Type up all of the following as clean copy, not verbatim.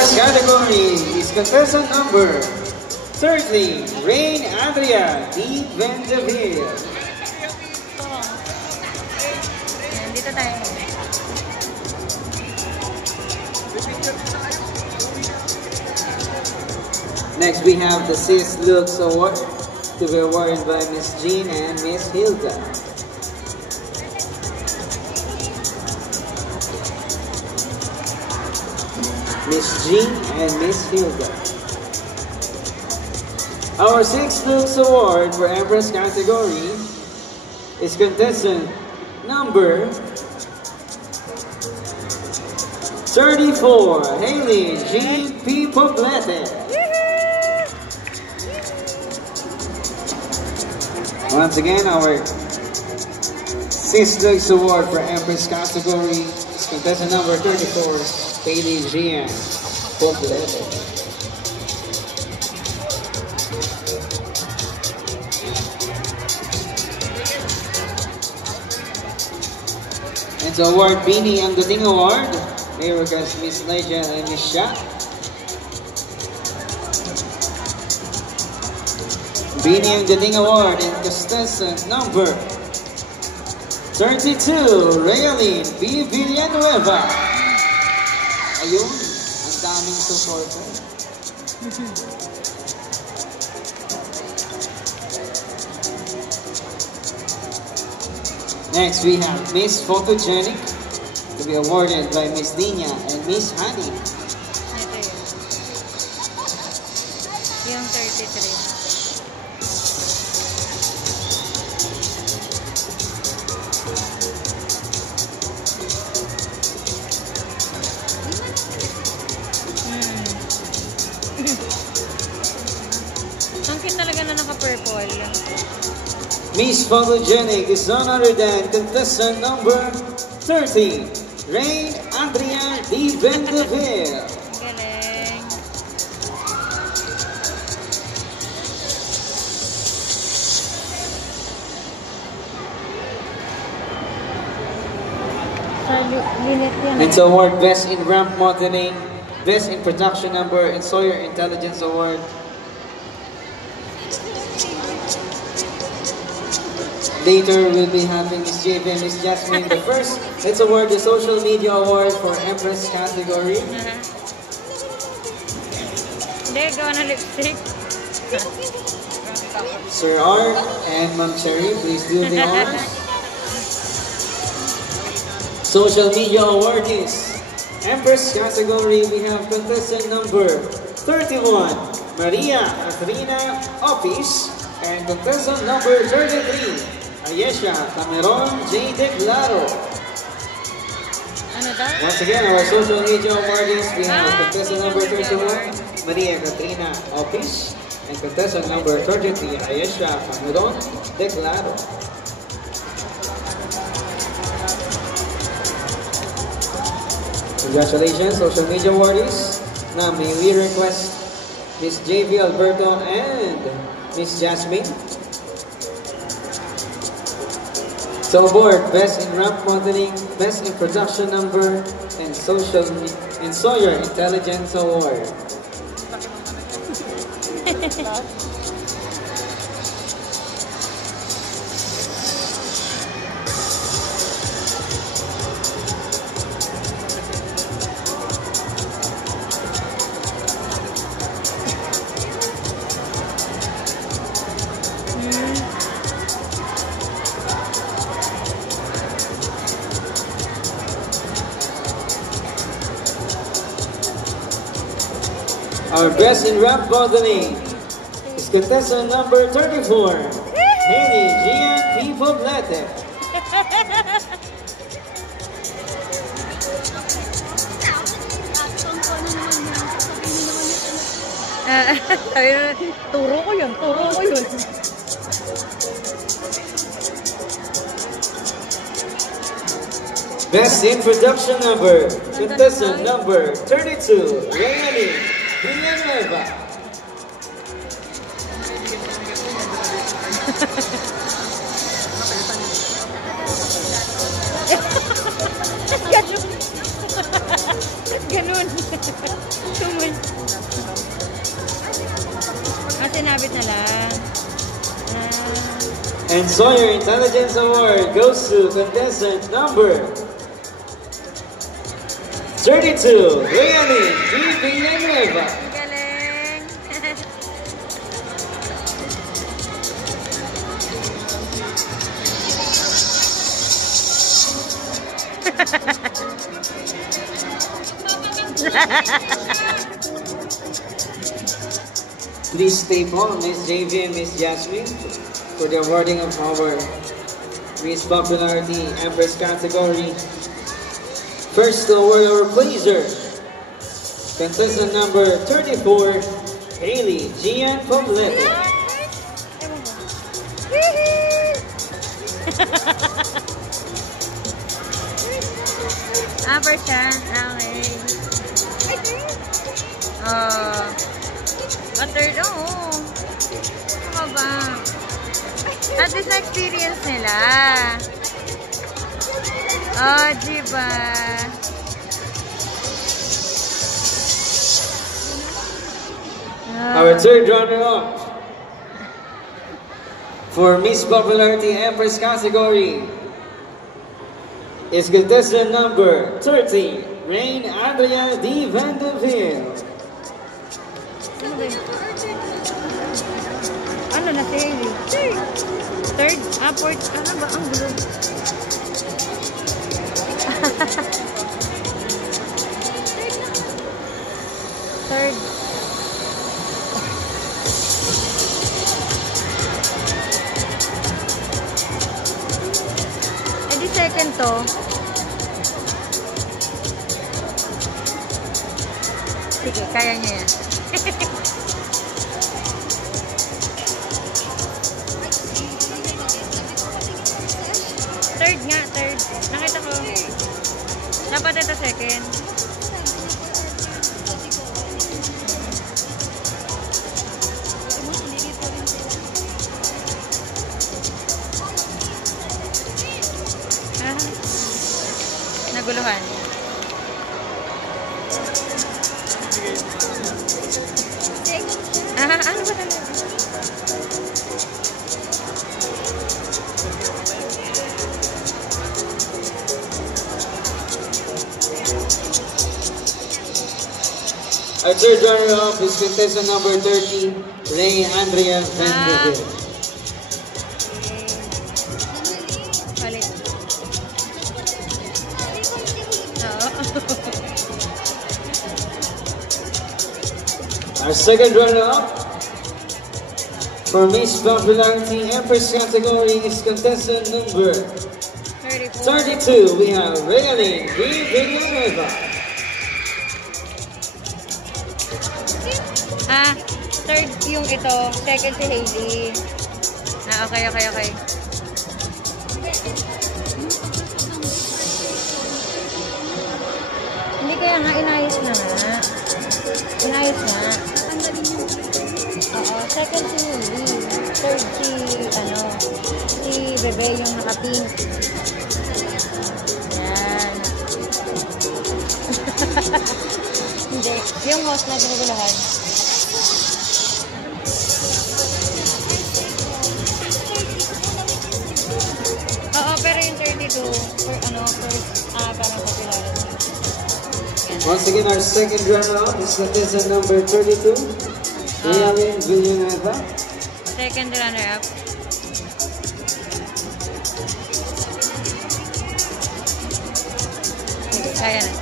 Empress category is contestant number 13, Rain Andrea D. Vendeville. Dito tayo. Next, we have the Sis Looks Award to be awarded by Miss Jean and Miss Hilda. Miss Jean and Miss Hilda. Our Six Looks Award for Empress category is contestant number 34, Haley G. P. Poblete. Once again, our Six Looks Award for Empress category is contestant number 34, Haley G. Poblete. And to award Beanie ang Dating Award, may request Miss Lydia and Miss Sha. Beanie ang Dating Award and contestant number 32, Raylene B. Villanueva. Ayun, ang daming supporter. Next, we have Miss Photogenic to be awarded by Miss Nina and Miss Honey. Ito yun. Yung 33. Ang cute talaga na naka-purple. Miss Photogenic is none other than contestant number 30, Rain Andrea D. Vendeville. Galing. It's award Best in Ramp Modeling, Best in Production Number, and Sawyer Intelligence Award. Later, we'll be having Miss JV and Miss Jasmine. But first, let's award the Social Media Award for Empress category. Hindi, gawa ng lipstick. Sir R and Ma'am Cherry, please do the honors. Social Media Award is Empress category. We have contestant number 31, Maria Catherina Opis, and contestant number 33, Ayesha Cameron J. Declaro. Ano daw? Once again, our social media awardees, we have contestant number 31, Maria Catrina Opis, and contestant number 33, Ayesha Cameron Declaro. Congratulations, social media awardees. Now, may we request Miss JV Alberto and Miss Jasmine to award Best in Ramp Modeling, Best in Production Number, and Sawyer Intelligence Award. Our Best in Ramp Modeling is contestant number 34, Haley Gian P. Poblete. Sabi na, turo ko yun. Best in Production Number, contestant number 32, Raylene Villanueva. Ganun. And Sawyer Intelligence Award goes to contestant number 32, Leonie D. Villanueva. Ang galing. Please stay on, Miss JV and Miss Jasmine, for the awarding of our Miss Popularity Empress category. First to award our blazer, contestant number 34, Hailey Gian Poblete. First siya. Okay. Oh. Third, oo. Ano ba? At least na-experience nila. Oh, diba? Our third runner-up for Miss Popularity Empress category is contestant number 30, Rain Andrea D. Vandeville. Ano ba yun? Ano na si Hailey? Third? Fourth? Ano ba? Ang gulo. Third. Di second to. Sige, kaya niya yan. Third nga, third. Nakita ko. Dapat ito second. Naguluhan. Ano ba talaga? Our third runner-up is contestant number 30, Ray Andrea Vandeville. Palit. Our second runner-up for Miss Popularity Empress category is contestant number 32. We have Raylene D. Villanueva. Third yung ito. Second si Hailey. Okay. Hindi kaya nga, inayos na nga. Inayos na. Oo, second si Hailey. Third si Bebe yung naka-pink. Yan. Hindi. Yung host na ginugulahan. Oo, pero yung 32 for parang popularity. Once again, our second runner-up is contestant number 32, Raylene Villanueva. Second runner-up. Kaya na.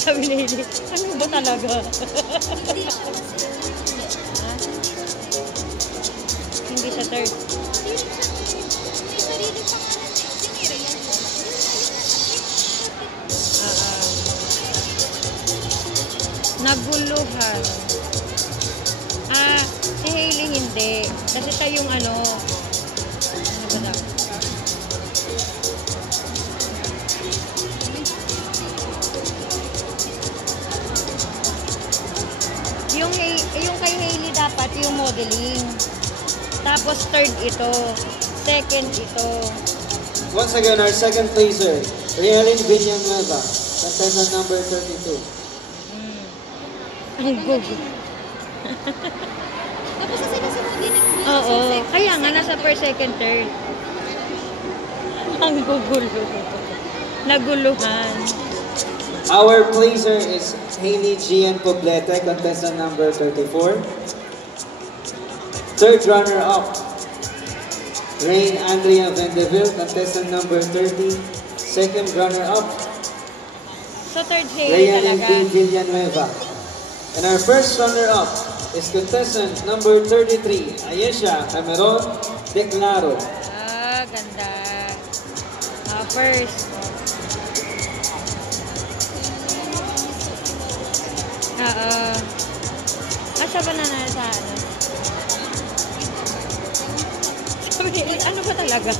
Sabi ni Hailey, ano ba talaga? Hindi sa third. Naguluhan. Si Hailey hindi. Kasi siya yung ano ba daw? Yung kay Hailey dapat yung modeling. Tapos third ito. Second ito. once again, our second placer, Rialyn Villanueva, contestant number 32. Ang gugo. Tapos kasi din Oo, kaya nga nasa per second, third. Ang gugulo. Naguluhan. Our placer is Hailey Gian Poblete, contestant number 34. Third runner-up, Rain Andrea Vendeville, contestant number 30. Second runner-up, So third Hailey Rialyn talaga. Villanueva. And our first runner-up is contestant number 33, Ayesha Cameron Declaro. Ah, ganda. First. Asa ba nanalo sa ano? Sabi, ano ba talaga?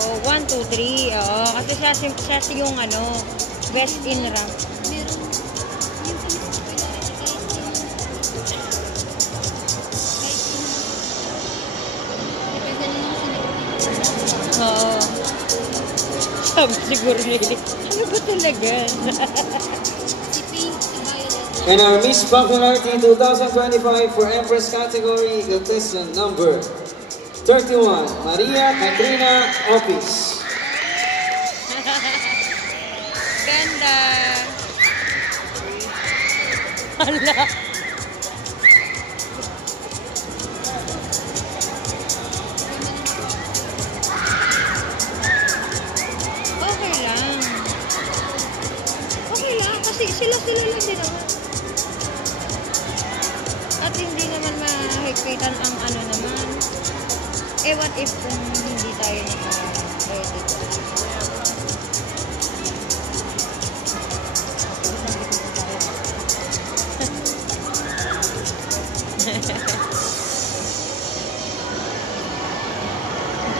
Oh, 1, 2, 3. Oo, kasi siya yung ano, best in rank. Meron yung depende na yung sinigurity. Oo. Sabi siguro nila, ano ba talaga? Si Pink, si Violet. And our Miss Popularity 2025 for Empress category, contestant number 31, Maria Katrina Opis. Ganda. Hala. Okay lang. Okay lang kasi sila lang din naman. At hindi naman mahigpitan ang ano naman. Eh what if kung hindi tayo naka-ready?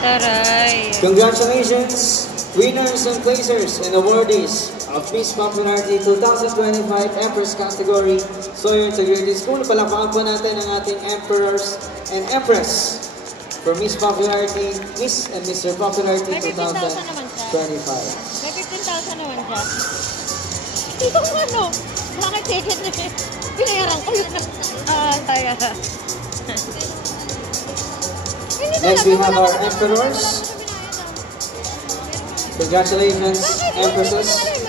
Taray. Congratulations, winners and placers and awardees of Miss Popularity 2025 Empress category, Sawyer Integrated School. Palakpakan po natin ang ating Emperors and Empress for Miss Popularity, Miss and Mr. Popularity May 15,000 naman siya. 2025. May 15,000 naman siya. Yung ano, bakit ticket na binayaran ko yung kaya. Next we have our Emperors. Congratulations, Empresses.